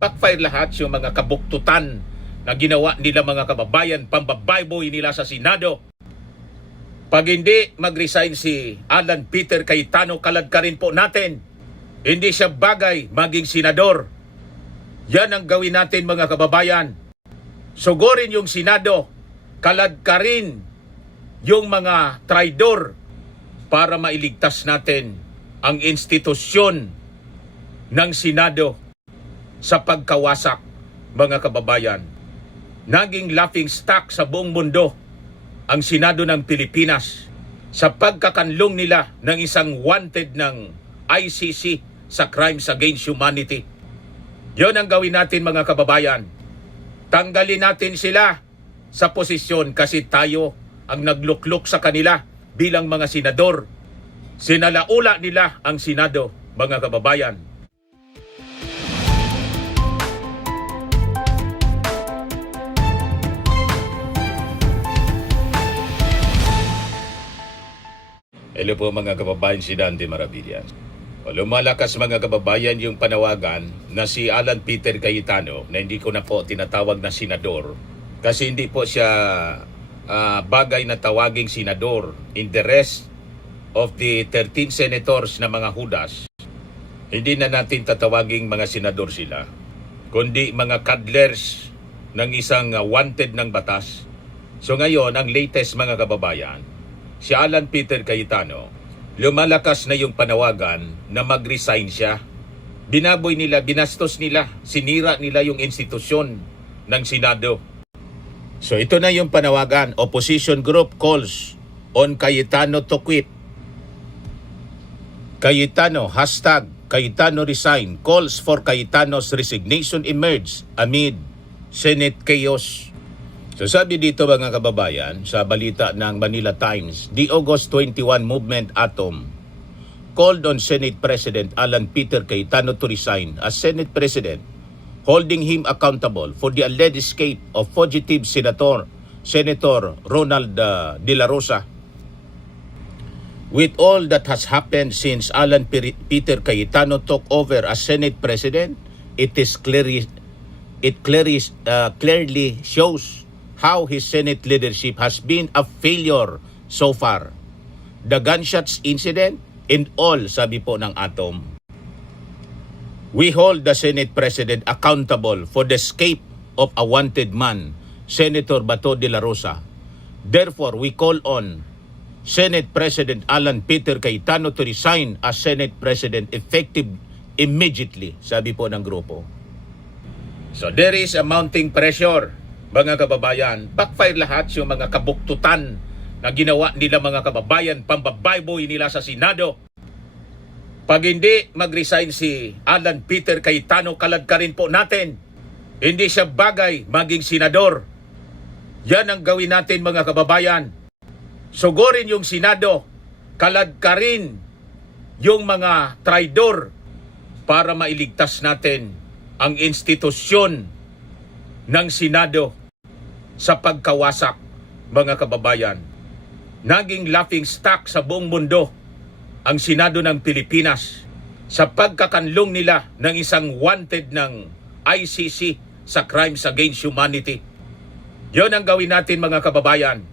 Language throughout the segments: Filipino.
Backfire lahat yung mga kabuktutan na ginawa nila mga kababayan, pambabayboy nila sa Senado. Pag hindi mag-resign si Alan Peter Cayetano, kaladkarin po natin. Hindi siya bagay maging senador. Yan ang gawin natin mga kababayan. Sugurin yung Senado, kaladkarin yung mga traidor para mailigtas natin ang institusyon ng Senado sa pagkawasak mga kababayan. Naging laughing stock sa buong mundo ang Senado ng Pilipinas sa pagkakanlong nila ng isang wanted ng ICC sa crimes against humanity. Yon ang gawin natin mga kababayan. Tanggalin natin sila sa posisyon kasi tayo ang nagluklok sa kanila bilang mga senador. Sinalaula nila ang Senado mga kababayan. Hello po mga kababayan, si Dante Maravillas. Lumalakas mga kababayan yung panawagan na si Alan Peter Cayetano na hindi ko na po tinatawag na senador kasi hindi po siya bagay na tawaging senador. In the rest of the 13 senators na mga hudas, hindi na natin tatawaging mga senador sila, kundi mga cuddlers ng isang wanted ng batas. So ngayon, ang latest mga kababayan, si Alan Peter Cayetano, lumalakas na yung panawagan na mag-resign siya. Binaboy nila, binastos nila, sinira nila yung institusyon ng Senado. So ito na yung panawagan. Opposition group calls on Cayetano to quit. Cayetano, hashtag Cayetano resign, calls for Cayetano's resignation emerge amid Senate chaos. So sabi dito mga kababayan sa balita ng Manila Times, the August 21 movement ATOM called on Senate President Alan Peter Cayetano to resign as Senate President, holding him accountable for the alleged escape of fugitive Senator Ronald De La Rosa. With all that has happened since Alan Peter Cayetano took over as Senate President, it clearly shows how his Senate leadership has been a failure so far. The gunshots incident and all, sabi po ng ATOM. We hold the Senate President accountable for the escape of a wanted man, Senator Bato de la Rosa. Therefore, we call on Senate President Alan Peter Cayetano to resign as Senate President effective immediately, sabi po ng grupo. So there is a mounting pressure. Mga kababayan, backfire lahat yung mga kabuktutan na ginawa nila mga kababayan, pambabayboy nila sa Senado. Pag hindi mag-resign si Alan Peter Cayetano, kaladkarin po natin. Hindi siya bagay maging senador. Yan ang gawin natin mga kababayan. Sugurin yung Senado, kaladkarin yung mga traidor para mailigtas natin ang institusyon ng Senado sa pagkawasak mga kababayan. Naging laughing stock sa buong mundo ang Senado ng Pilipinas sa pagkakanlong nila ng isang wanted ng ICC sa crimes against humanity. Yon ang gawin natin mga kababayan.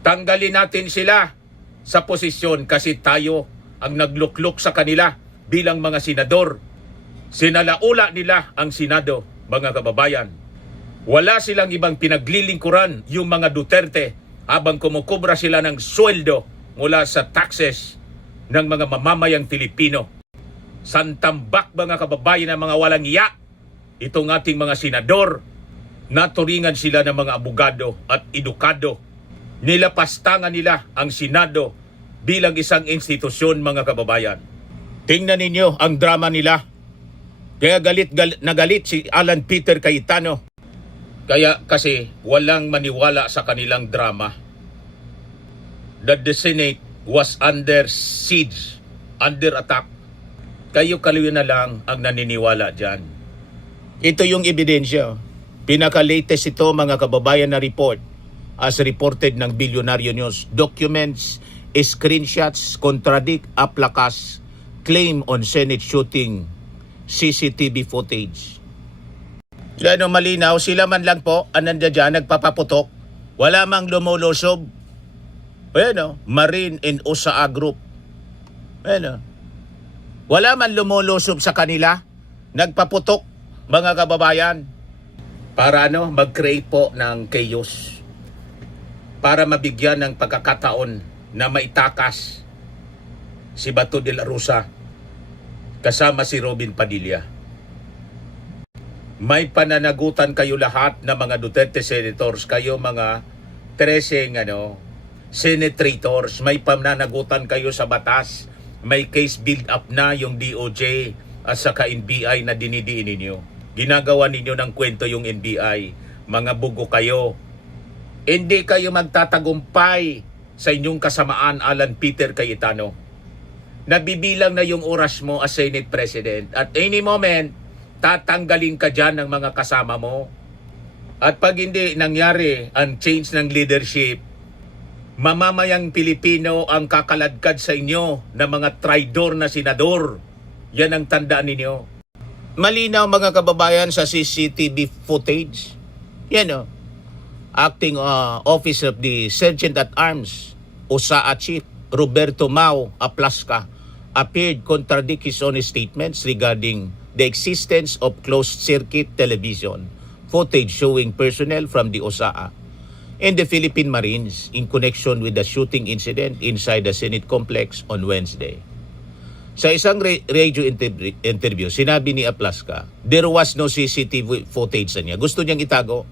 Tanggalin natin sila sa posisyon kasi tayo ang nagluklok sa kanila bilang mga senador. Sinalaula nila ang Senado mga kababayan. Wala silang ibang pinaglilingkuran yung mga Duterte habang kumukubra sila ng sweldo mula sa taxes ng mga mamamayang Pilipino. Santambak mga kababayan ng mga walang iya, itong ating mga senador, naturingan sila ng mga abogado at edukado. Nilapastangan nila ang Senado bilang isang institusyon mga kababayan. Tingnan ninyo ang drama nila. Kaya galit si Alan Peter Cayetano. Kaya kasi walang maniwala sa kanilang drama that the Senate was under siege, under attack. Kayo na lang ang naniniwala dyan. Ito yung ebidensya. Pinaka-latest ito mga kababayan na report as reported ng Bilyonaryo News. Documents, screenshots contradict Aplakas claim on Senate shooting CCTV footage. Ano malinaw, sila man lang po ang nandiyan dyan, nagpapaputok. Wala mang lumulusob. Ayan o, Marine and USAA Group. Ayan o. Wala man lumulusob sa kanila. Nagpaputok, mga kababayan. Para mag-create po ng chaos. Para mabigyan ng pagkakataon na maitakas si Bato de la Rosa kasama si Robin Padilla. May pananagutan kayo lahat na mga Duterte senators, kayo mga 13 senators, may pananagutan kayo sa batas, may case build up na yung DOJ at saka NBI na dinidiin ninyo. Ginagawa ninyo ng kwento yung NBI, mga bugo kayo. Hindi kayo magtatagumpay sa inyong kasamaan, Alan Peter Cayetano. Nabibilang na yung oras mo as Senate President. At any moment, tatanggalin ka dyan ng mga kasama mo. At pag hindi nangyari ang change ng leadership, mamamayang Pilipino ang kakaladkad sa inyo ng mga traidor na senador. Yan ang tandaan ninyo. Malinaw mga kababayan sa CCTV footage. Yan Acting Office of the Sergeant at Arms, USAA Chief Roberto Mau Aplasca appeared contradict his own statements regarding the existence of closed-circuit television footage showing personnel from the USAA and the Philippine Marines in connection with the shooting incident inside the Senate complex on Wednesday. Sa isang radio interview, sinabi ni Aplasca, there was no CCTV footage sa niya. Gusto niyang itago,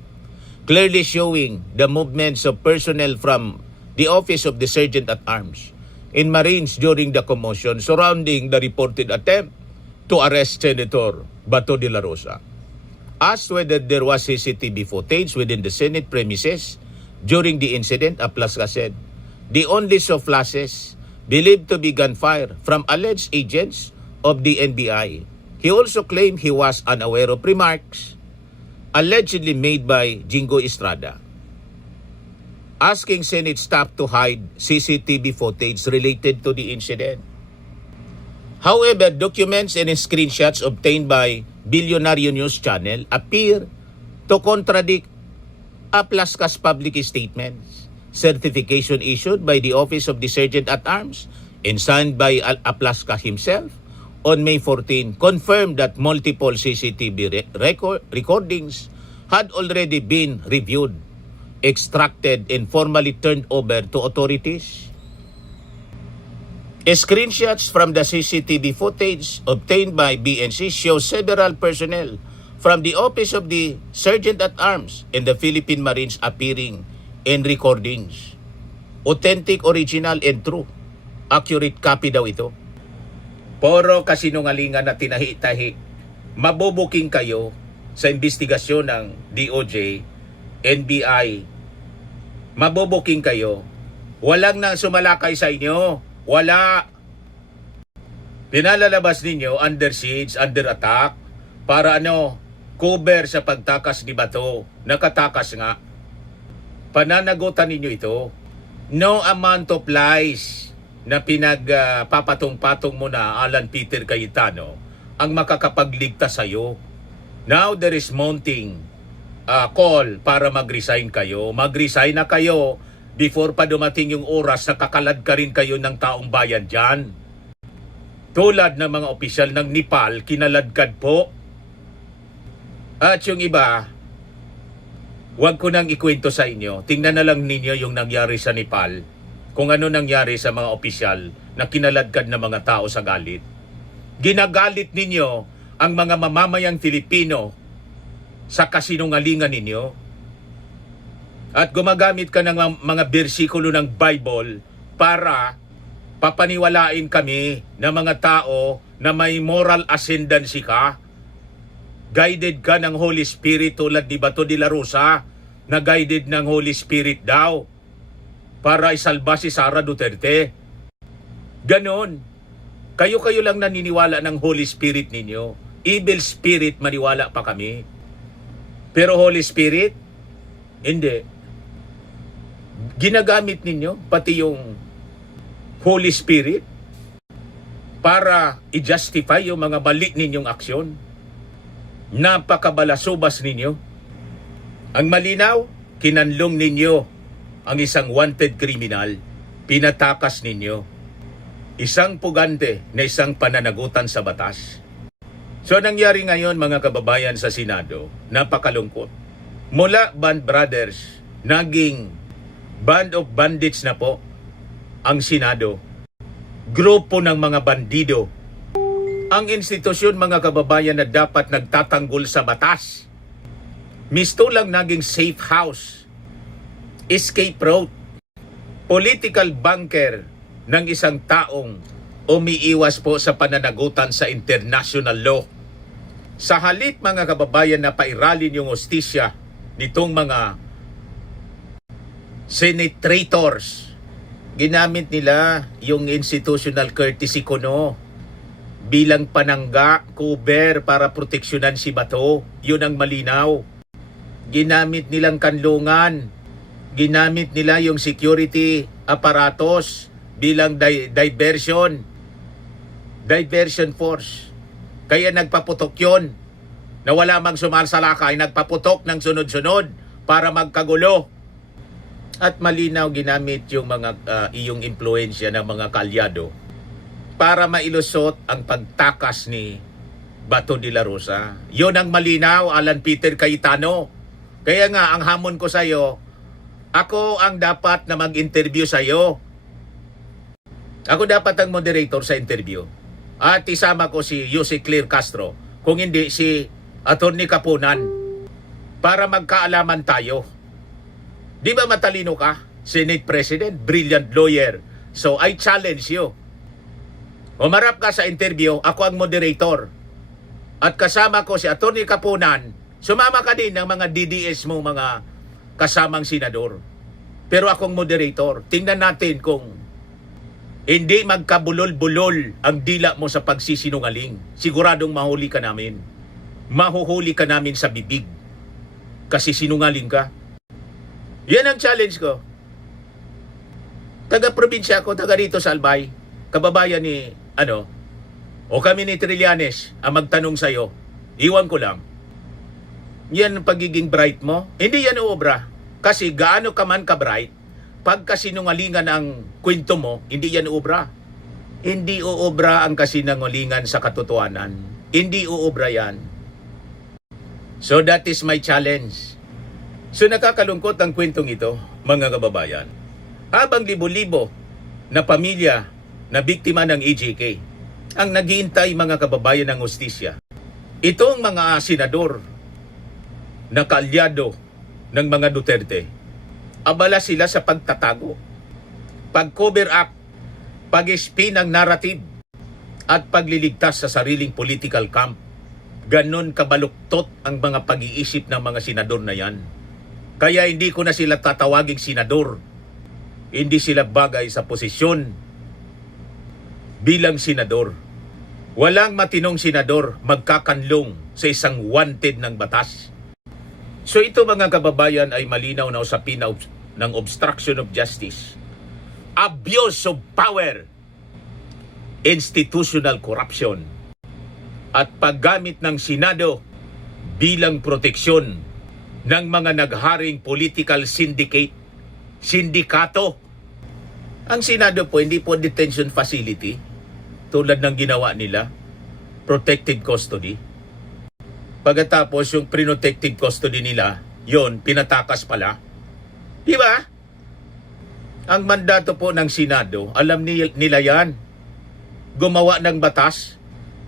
clearly showing the movements of personnel from the Office of the Sergeant at Arms and Marines during the commotion surrounding the reported attempt to arrest Senator Bato de la Rosa. Asked whether there was CCTV footage within the Senate premises during the incident, Aplasca said, the only saw flashes believed to be gunfire from alleged agents of the NBI. He also claimed he was unaware of remarks allegedly made by Jingo Estrada, asking Senate staff to hide CCTV footage related to the incident. However, documents and screenshots obtained by Billionario News Channel appear to contradict Aplasca's public statements. Certification issued by the Office of the Sergeant at Arms and signed by Aplasca himself on May 14 confirmed that multiple CCTV recordings had already been reviewed, extracted, and formally turned over to authorities. Screenshots from the CCTV footage obtained by BNC show several personnel from the Office of the Sergeant at Arms and the Philippine Marines appearing in recordings. Authentic, original, and true. Accurate copy daw ito. Puro kasinungalingan na tinahi-tahi. Mabubuking kayo sa investigasyon ng DOJ, NBI. Mabubuking kayo. Walang nang sumalakay sa inyo. Wala. Pinalalabas ninyo under siege, under attack, para cover sa pagtakas ni Bato. Nakatakas nga. Pananagutan ninyo ito. No amount of lies na pinagpapatong-patong mo na, Alan Peter Cayetano, ang makakapagligtas sa'yo. Now there is mounting call para mag-resign kayo. Mag-resign na kayo before pa dumating yung oras na kakalad ka rin kayo ng taong bayan dyan. Tulad ng mga opisyal ng Nepal, kinaladkad po. At yung iba, huwag ko nang ikwento sa inyo. Tingnan na lang ninyo yung nangyari sa Nepal. Kung ano nangyari sa mga opisyal na kinaladkad ng mga tao sa galit. Ginagalit ninyo ang mga mamamayang Filipino sa kasinungalingan ninyo. At gumagamit ka ng mga bersikulo ng Bible para papaniwalain kami na mga tao na may moral ascendancy ka. Guided ka ng Holy Spirit tulad ni Bato de la Rosa na guided ng Holy Spirit daw para isalba si Sara Duterte. Ganon. Kayo-kayo lang naniniwala ng Holy Spirit ninyo. Evil Spirit, maniwala pa kami. Pero Holy Spirit, hindi. Ginagamit ninyo, pati yung Holy Spirit, para i-justify yung mga mali ninyong aksyon. Napakabalasubas ninyo. Ang malinaw, kinanlong ninyo ang isang wanted criminal, pinatakas ninyo. Isang pugante na isang pananagutan sa batas. So nangyari ngayon mga kababayan sa Senado, napakalungkot. Mula Band Brothers, naging Band of Bandits na po ang Senado. Grupo ng mga bandido. Ang institusyon mga kababayan na dapat nagtatanggol sa batas. Mistulang naging safe house, escape route, political bunker ng isang taong umiiwas po sa pananagutan sa international law. Sa halip mga kababayan na pairalin yung hustisya nitong mga senators, ginamit nila yung institutional courtesy kuno bilang panangga, cover para proteksyonan si Bato. Yun ang malinaw. Ginamit nilang kanlungan. Ginamit nila yung security aparatos bilang diversion force. Kaya nagpaputok yun. Na wala mang sumalsalakay, nagpaputok ng sunod-sunod para magkagulo. At malinaw ginamit yung mga iyong impluensya ng mga kalyado para mailusot ang pagtakas ni Bato de la Rosa. Yun ang malinaw, Alan Peter Cayetano. Kaya nga, ang hamon ko sa'yo, ako ang dapat na mag-interview sa'yo. Ako dapat ang moderator sa interview. At isama ko si Jose Claire Castro. Kung hindi, si Atty. Kapunan. Para magkaalaman tayo. Di ba matalino ka? Senate President, brilliant lawyer. So I challenge you. Umarap ka sa interview, ako ang moderator. At kasama ko si Atty. Kapunan. Sumama ka din ng mga DDS mo, mga kasamang senador. Pero akong moderator. Tingnan natin kung hindi magkabulol-bulol ang dila mo sa pagsisinungaling. Siguradong mahuli ka namin. Mahuhuli ka namin sa bibig. Kasi sinungaling ka. Yan ang challenge ko. Taga-probinsya ako, taga rito sa Albay. Kababayan ni, o kami ni Trillanes ang magtanong sa'yo. Iwan ko lang. Yan ang pagiging bright mo? Hindi yan uobra. Kasi gaano ka man ka-bright, pagka sinungalingan ang kwento mo, hindi yan uobra. Hindi uobra ang kasinungalingan sa katotohanan. Hindi uobra yan. So that is my challenge. So nakakalungkot ang kwentong ito, mga kababayan. Habang libo-libo na pamilya na biktima ng EJK ang naghihintay mga kababayan ng hustisya, itong mga senador na kaalyado ng mga Duterte, abala sila sa pagtatago, pag-cover up, pag-spin ng narrative, at pagliligtas sa sariling political camp. Ganon kabaluktot ang mga pag-iisip ng mga senador na yan. Kaya hindi ko na sila tatawaging senador. Hindi sila bagay sa posisyon bilang senador. Walang matinong senador magkakanlong sa isang wanted ng batas. So ito mga kababayan ay malinaw na usapin ng obstruction of justice, abuse of power, institutional corruption, at paggamit ng Senado bilang proteksyon ng mga nagharing political sindikato. Ang Senado po hindi po detention facility tulad ng ginawa nila, protected custody. Pagkatapos yung protected custody nila, yon pinatakas pala. Di ba? Ang mandato po ng Senado, alam nila yan. Gumawa ng batas,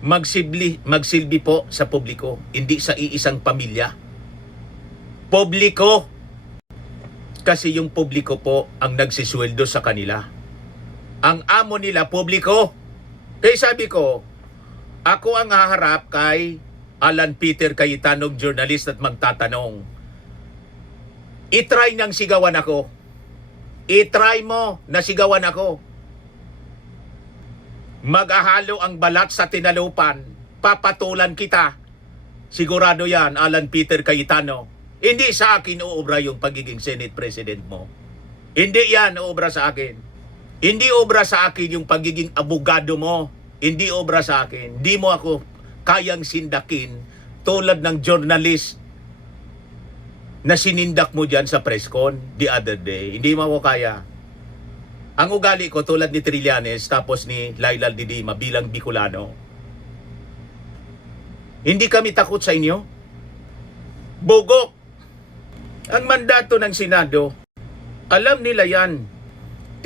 magsilbi po sa publiko, hindi sa iisang pamilya. Publiko. Kasi yung publiko po ang nagsisweldo sa kanila. Ang amo nila, publiko. Kaya sabi ko, ako ang haharap kay Alan Peter Cayetano, journalist, at magtatanong. I-try nang sigawan ako. I-try mo na sigawan ako. Mag-ahalo ang balat sa tinalupan. Papatulan kita. Sigurado yan, Alan Peter Cayetano. Hindi sa akin uubra yung pagiging Senate President mo. Hindi yan uubra sa akin. Hindi obra sa akin yung pagiging abogado mo. Hindi obra sa akin. Hindi mo ako kayang sindakin tulad ng journalist na sinindak mo dyan sa press con the other day. Hindi mo ako kaya. Ang ugali ko tulad ni Trillanes tapos ni Laila de Lima bilang Bicolano. Hindi kami takot sa inyo. Bugok. Ang mandato ng Senado, alam nila yan.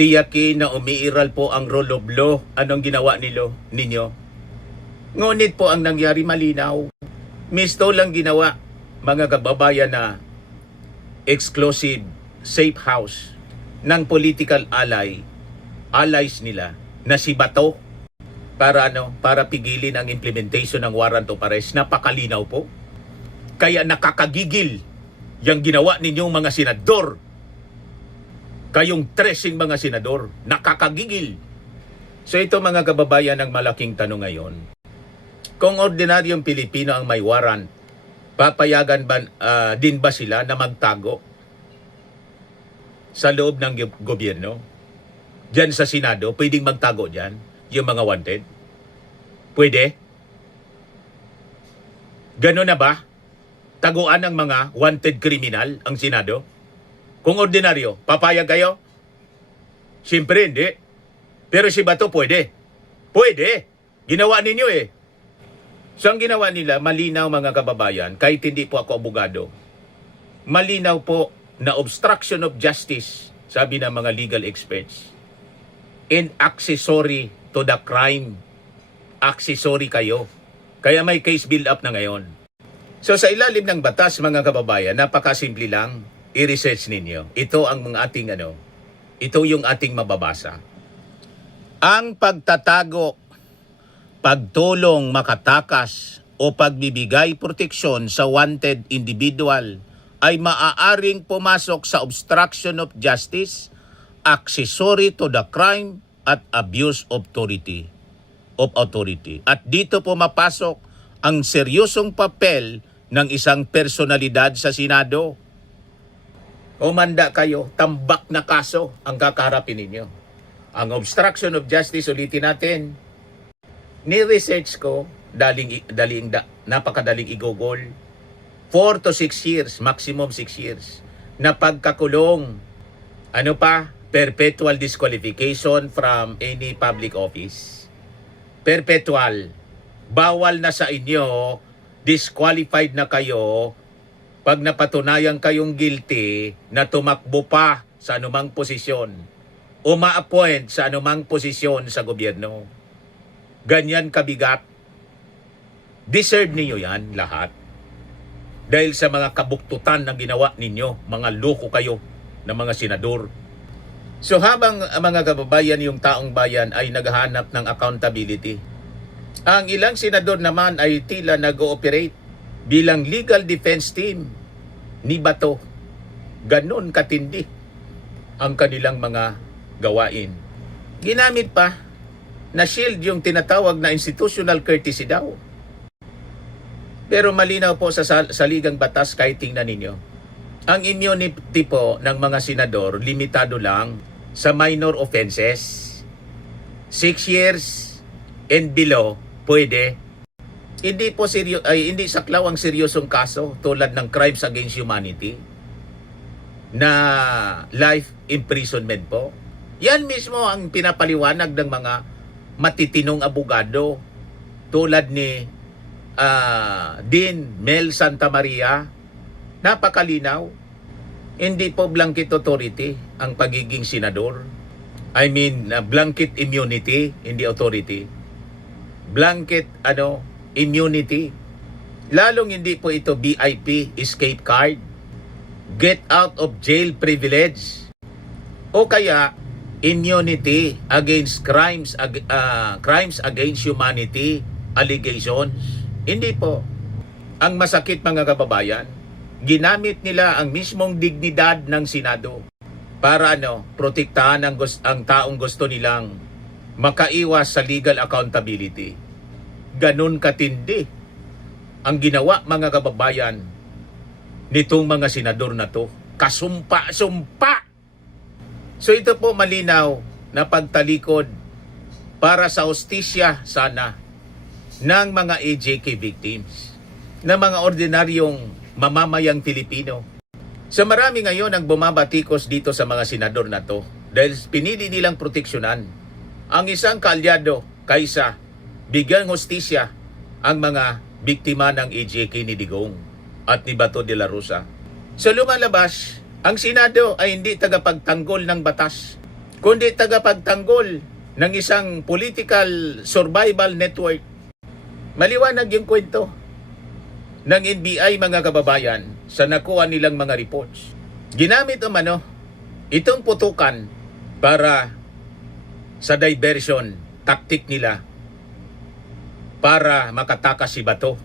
Tiyakin na umiiral po ang rule of law. Anong ginawa ninyo? Ngunit po ang nangyari malinaw. Misto lang ginawa, mga kababayan, na exclusive safe house ng political allies nila na si Bato para pigilin ang implementation ng warrant of arrest. Napakalinaw po. Kaya nakakagigil yung ginawa ninyong mga senador. Kayong tracing mga senador, nakakagigil. So ito mga kababayan, ang malaking tanong ngayon. Kung ordinaryong Pilipino ang may warrant, papayagan din ba sila na magtago sa loob ng gobyerno? Diyan sa Senado, pwedeng magtago diyan yung mga wanted? Pwede? Gano'n na ba? Taguan ng mga wanted criminal ang Senado? Kung ordinaryo, papayag kayo? Siyempre hindi. Pero si Bato pwede. Pwede. Ginawa ninyo eh. So ang ginawa nila, malinaw mga kababayan, kahit hindi po ako abogado, malinaw po na obstruction of justice, sabi ng mga legal experts, and accessory to the crime. Accessory kayo. Kaya may case build up na ngayon. So sa ilalim ng batas mga kababayan, napakasimple lang, i-research ninyo. Ito ang mga ating ito yung ating mababasa. Ang pagtatago, pagtulong makatakas o pagbibigay proteksyon sa wanted individual ay maaaring pumasok sa obstruction of justice, accessory to the crime at abuse of authority. At dito pumapasok ang seryosong papel ng isang personalidad sa Senado. Umanda kayo, tambak na kaso ang kakaharapin ninyo. Ang obstruction of justice, ulitin natin, ni-research ko, napakadaling i-google, 4 to 6 years, maximum 6 years, na pagkakulong, perpetual disqualification from any public office. Perpetual. Bawal na sa inyo, disqualified na kayo, pag napatunayan kayong guilty na tumakbo pa sa anumang posisyon, o ma-appoint sa anumang posisyon sa gobyerno. Ganyan kabigat. Deserve ninyo yan lahat. Dahil sa mga kabuktutan na ginawa ninyo, mga loko kayo na mga senador. So habang mga kababayan, yung taong bayan ay naghahanap ng accountability, ang ilang senador naman ay tila nag-ooperate bilang legal defense team ni Bato. Ganon katindi ang kanilang mga gawain. Ginamit pa na shield yung tinatawag na institutional courtesy daw. Pero malinaw po sa saligang batas, kahit tingnan ninyo, ang immunity po ng mga senador limitado lang sa minor offenses. 6 years and below, pwede. Hindi po hindi saklaw ang seryosong kaso tulad ng crimes against humanity na life imprisonment po. Yan mismo ang pinapaliwanag ng mga matitinong abogado tulad ni Dean Mel Santamaria. Napakalinaw. Hindi po blanket authority ang pagiging senador. I mean, blanket immunity, hindi authority. Blanket immunity. Lalong hindi po ito VIP, escape card, get out of jail privilege, o kaya immunity against crimes against humanity allegations. Hindi po. Ang masakit mga kababayan, ginamit nila ang mismong dignidad ng Senado para protektahan ang taong gusto nilang makaiwas sa legal accountability. Ganun katindi ang ginawa mga kababayan nitong mga senador na to. Kasumpa-sumpa! So ito po malinaw na pagtalikod para sa hustisya sana ng mga AJK victims. ng mga ordinaryong mamamayang Pilipino. Sa marami ngayon ang bumabatikos dito sa mga senador na to dahil pinili nilang proteksyonan ang isang kaalyado kaysa bigyan hustisya ang mga biktima ng EJK ni Digong at ni Bato de la Rosa. So lumalabas, ang Senado ay hindi tagapagtanggol ng batas, kundi tagapagtanggol ng isang political survival network. Maliwanag yung kwento ng NBI, mga kababayan, sa nakuha nilang mga reports. Ginamit itong putukan para sa diversion tactic nila para makatakas si Bato.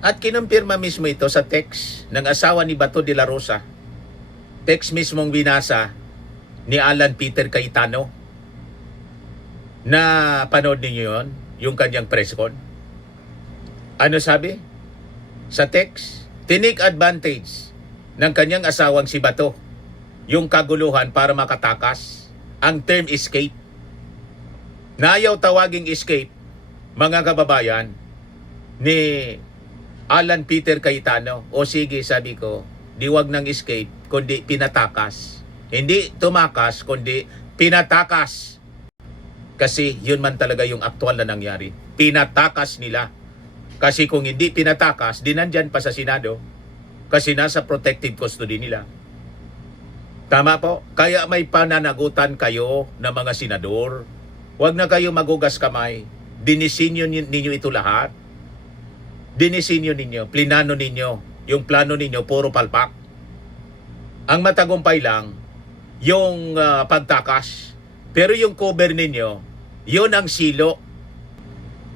At kinumpirma mismo ito sa text ng asawa ni Bato de la Rosa. Text mismong binasa ni Alan Peter Cayetano. Na panood ninyo yun, yung kanyang press con. Ano sabi? Sa text, tinik advantage ng kanyang asawang si Bato yung kaguluhan para makatakas. Ang term escape. Na ayaw tawaging escape, mga kababayan, ni Alan Peter Cayetano. O sige, sabi ko, di wag ng escape, kundi pinatakas. Hindi tumakas, kundi pinatakas. Kasi yun man talaga yung aktual na nangyari. Pinatakas nila. Kasi kung hindi pinatakas, di nandyan pa sa Senado. Kasi nasa protective custody nila. Tama po? Kaya may pananagutan kayo na mga senador. Huwag na kayo magugas kamay. Dinisinyo ninyo ito lahat. Dinisinyo ninyo, plinano ninyo. Yung plano ninyo, puro palpak. Ang matagumpay lang, yung pagtakas. Pero yung cover ninyo, yun ang silo.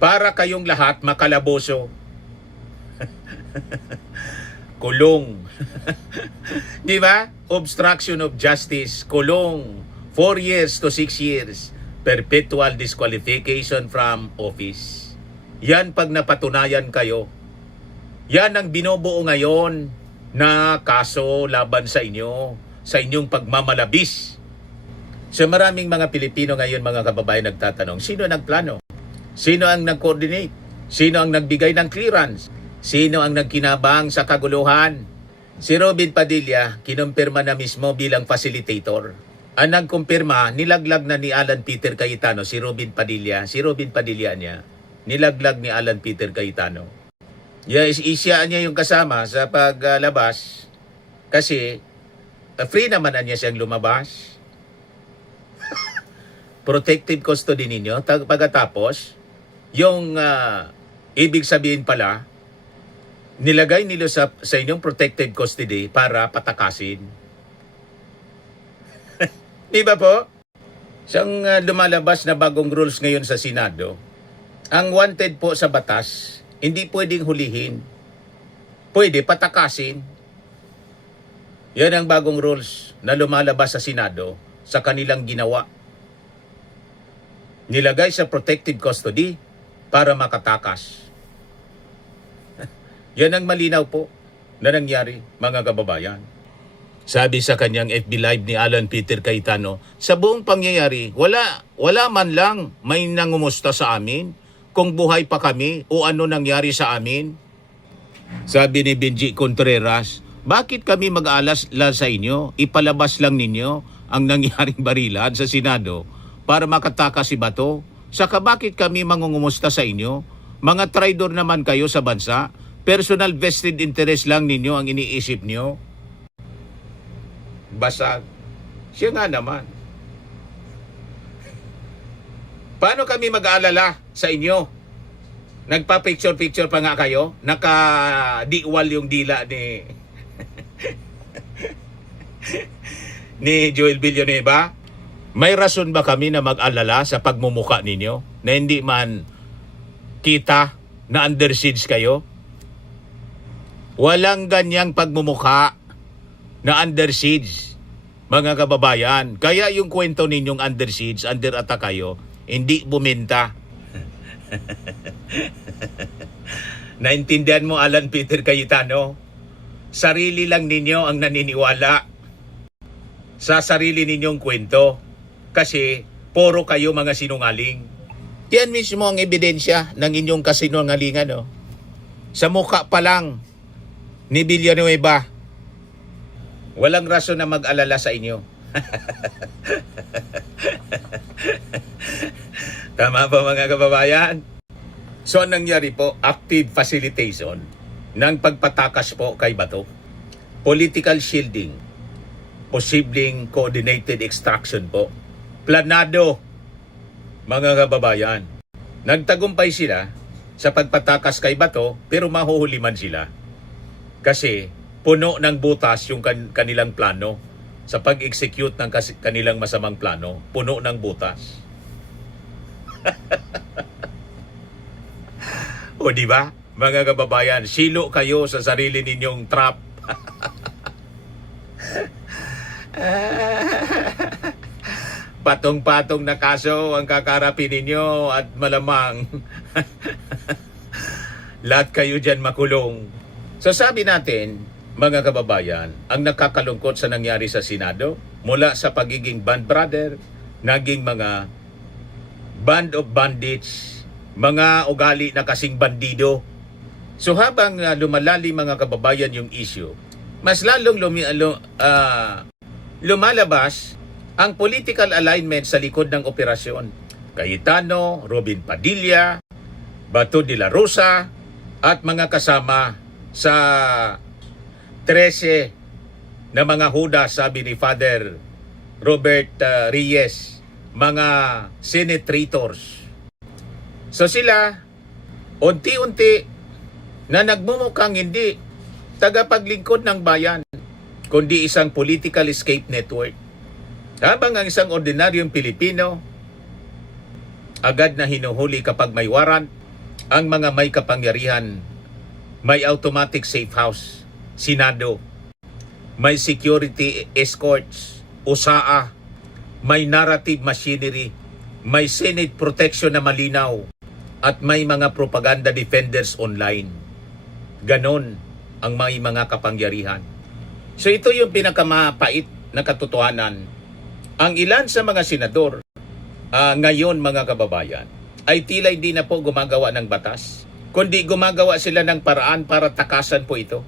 Para kayong lahat makalaboso. Kulong. Di ba? Obstruction of justice, kulong. 4 years to 6 years. Perpetual disqualification from office. Yan pag napatunayan kayo. Yan ang binubuo ngayon na kaso laban sa inyo, sa inyong pagmamalabis. So maraming mga Pilipino ngayon, mga kababayan, nagtatanong, sino nagplano? Sino ang nag-coordinate? Sino ang nagbigay ng clearance? Sino ang nagkinabang sa kaguluhan? Si Robin Padilla, kinumpirma na mismo bilang facilitator. Ang nagkumpirma, nilaglag na ni Alan Peter Cayetano si Robin Padilla. Si Robin Padilla niya, nilaglag ni Alan Peter Cayetano. Yes, isya niya yung kasama sa paglabas kasi free naman niya siyang lumabas. Protective custody ninyo. Pagkatapos, yung ibig sabihin pala, nilagay nila sa inyong protective custody para patakasin. Di ba po? Siyang lumalabas na bagong rules ngayon sa Senado, ang wanted po sa batas, hindi pwedeng hulihin. Pwede patakasin. Yan ang bagong rules na lumalabas sa Senado sa kanilang ginawa. Nilagay sa protective custody para makatakas. Yan ang malinaw po na nangyari, mga kababayan. Sabi sa kanyang FB Live ni Alan Peter Cayetano, sa buong pangyayari, wala man lang may nangumusta sa amin kung buhay pa kami o ano nangyari sa amin. Sabi ni Benji Contreras, bakit kami mag-aalala sa inyo? Ipalabas lang ninyo ang nangyaring barilan sa Senado para makatakas si Bato. Saka bakit kami mangungumusta sa inyo? Mga traidor naman kayo sa bansa. Personal vested interest lang ninyo ang iniisip nyo. Basag. Siya nga naman. Paano kami mag-aalala sa inyo? Nagpa-picture-picture pa nga kayo? Naka-diwal yung dila ni ni Joel Villanueva? May rason ba kami na mag-alala sa pagmumuka ninyo? Na hindi man kita na under siege kayo? Walang ganyang pagmumuka na under siege, mga kababayan. Kaya yung kwento ninyong under siege, under attack kayo, hindi buminta. Naintindihan mo, Alan Peter Cayetano? Sarili lang ninyo ang naniniwala sa sarili ninyong kwento. Kasi puro kayo mga sinungaling. Yan mismo ang ebidensya ng inyong kasinungalingan. Sa mukha pa lang ni Villanueva, walang rason na mag-alala sa inyo. Tama ba mga kababayan? So, ang nangyari po, active facilitation ng pagpatakas po kay Bato. Political shielding. Posibleng coordinated extraction po. Planado, mga kababayan. Nagtagumpay sila sa pagpatakas kay Bato, pero mahuhuli man sila. Kasi puno ng butas yung kanilang plano. Sa pag-execute ng kanilang masamang plano, puno ng butas. O di ba, mga kababayan, silo kayo sa sarili ninyong trap. Patong-patong na kaso ang kakarapin ninyo at malamang lahat kayo dyan makulong. So sabi natin, mga kababayan, ang nakakalungkot sa nangyari sa Senado, mula sa pagiging band brother, naging mga band of bandits, mga ugali na kasing bandido. So habang lumalalim mga kababayan yung issue, mas lalong lumalabas ang political alignment sa likod ng operasyon. Cayetano, Robin Padilla, Bato de la Rosa, at mga kasama sa 13 na mga hudas, sabi ni Father Robert Reyes, mga Senate traitors. So sila, unti-unti na nagmumukhang hindi tagapaglingkod ng bayan, kundi isang political escape network. Habang ang isang ordinaryong Pilipino, agad na hinuhuli kapag may warrant, ang mga may kapangyarihan, may automatic safe house, Senado, may security escorts, USAA, may narrative machinery, may Senate protection na malinaw, at may mga propaganda defenders online. Ganon ang may mga kapangyarihan. So ito yung pinakamapait na katotohanan. Ang ilan sa mga senador ngayon mga kababayan ay tila hindi na po gumagawa ng batas, kundi gumagawa sila ng paraan para takasan po ito.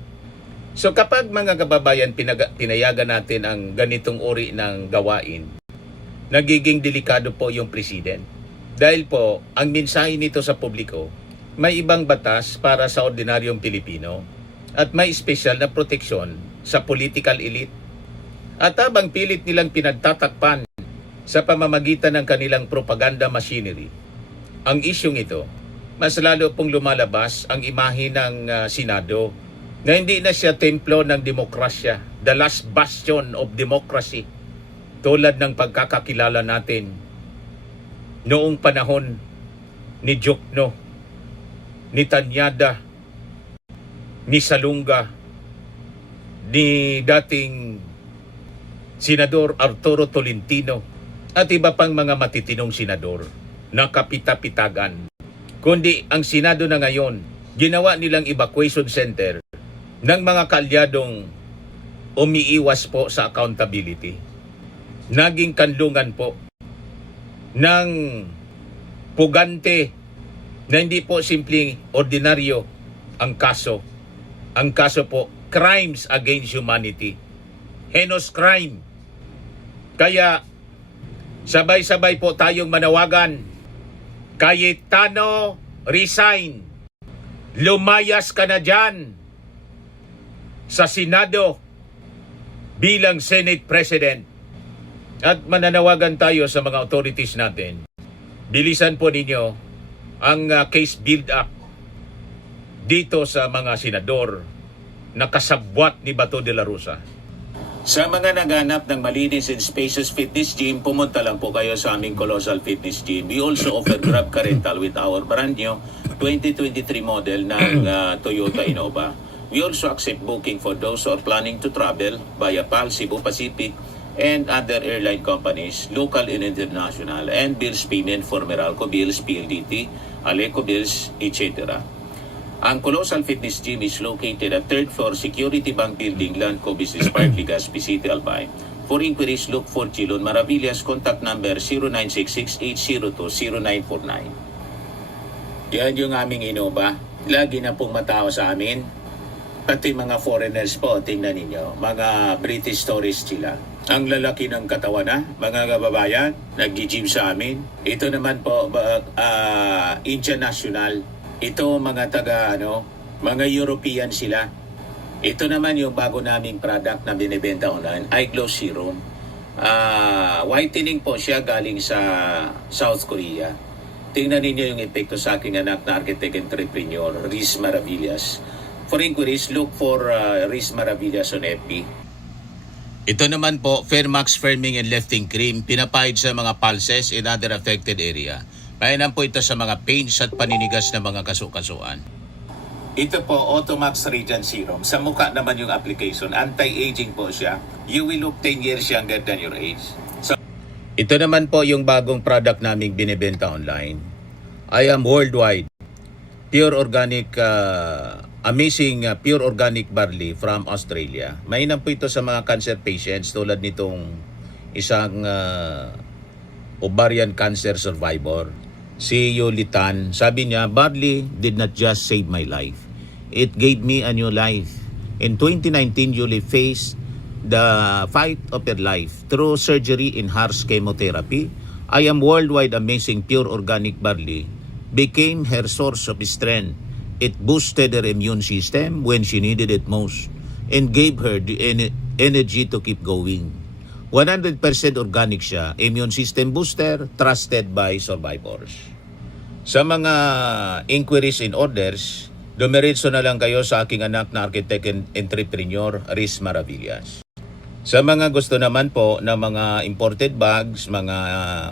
So kapag mga kababayan pinayagan natin ang ganitong uri ng gawain, nagiging delikado po yung president. Dahil po, ang mensahe nito sa publiko, may ibang batas para sa ordinaryong Pilipino at may special na proteksyon sa political elite. At habang pilit nilang pinagtatakpan sa pamamagitan ng kanilang propaganda machinery, ang isyong ito, mas lalo pong lumalabas ang imahe ng Senado na hindi na siya templo ng demokrasya, the last bastion of democracy, tulad ng pagkakakilala natin noong panahon ni Jokno, ni Tanyada, ni Salunga, ni dating Senador Arturo Tolentino, at iba pang mga matitinong senador na kapita-pitagan. Kundi ang Senado na ngayon, ginawa nilang evacuation center ng mga kalyadong umiiwas po sa accountability. Naging kanlungan po ng pugante na hindi po simpleng ordinaryo ang kaso. Ang kaso po, crimes against humanity. Heinous crime. Kaya sabay-sabay po tayong manawagan, Cayetano, resign. Lumayas ka na dyan sa Senado bilang Senate President. At mananawagan tayo sa mga authorities natin. Bilisan po ninyo ang case build-up dito sa mga senador na kasabwat ni Bato de la Rosa. Sa mga naghanap ng malinis and spacious fitness gym, pumunta lang po kayo sa aming Colossal Fitness Gym. We also offer Grab Car Rental with our brand new 2023 model ng Toyota Innova. We also accept booking for those who are planning to travel via PAL, Cebu Pacific, and other airline companies, local and international, and bills payment for Meralco Bills, PLDT, Aleco Bills, etc. Ang Colossal Fitness Gym is located at 3rd floor Security Bank Building, Landco Business Park, Legazpi City, Albay. For inquiries, look for Chilon Maravillas. Contact number 0966-802-0949. Yan yung aming Innova. Lagi na pong matao sa amin. Pati mga foreigners po, tingnan ninyo, mga British tourists sila. Ang lalaki ng katawan na, mga kababayan, nag-gym sa amin. Ito naman po, Indian National. Ito mga mga European sila. Ito naman yung bago naming product na binibenta online, Eye Glow Serum. Whitening po siya galing sa South Korea. Tingnan ninyo yung epekto sa aking anak na architect entrepreneur, Riz Maravillas. For inquiries, look for Riz Maravillas on FB. Ito naman po, Fairmax Firming and Lifting Cream, pinapahid sa mga pulses in other affected area. Mainam po ito sa mga pains at paninigas na mga kasukasuan. Ito po, Automax Radiant Serum. Sa mukha naman yung application. Anti-aging po siya. You will look 10 years younger than your age. Ito naman po yung bagong product naming binibenta online. I am worldwide. Pure organic, amazing pure organic barley from Australia. Mainam po ito sa mga cancer patients tulad nitong isang ovarian cancer survivor. Si Yolitan, sabi niya, barley did not just save my life. It gave me a new life. In 2019, Yuli faced the fight of her life through surgery in harsh chemotherapy. I am worldwide amazing pure organic barley became her source of strength. It boosted her immune system when she needed it most and gave her the energy to keep going. 100% organic siya, immune system booster, trusted by survivors. Sa mga inquiries and orders, dumiretso na lang kayo sa aking anak na architect and entrepreneur, Riz Maravillas. Sa mga gusto naman po na mga imported bags, mga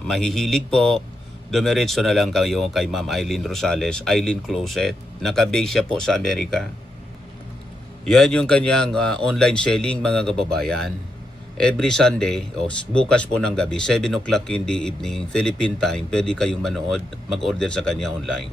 mahihilig po, dumiretso na lang kayo kay Ma'am Eileen Rosales, Eileen Closet. Naka-base siya po sa Amerika. Yan yung kanyang online selling, mga kababayan. Every Sunday, bukas po ng gabi, 7 o'clock in the evening, Philippine time, pwede kayong manood, mag-order sa kanya online.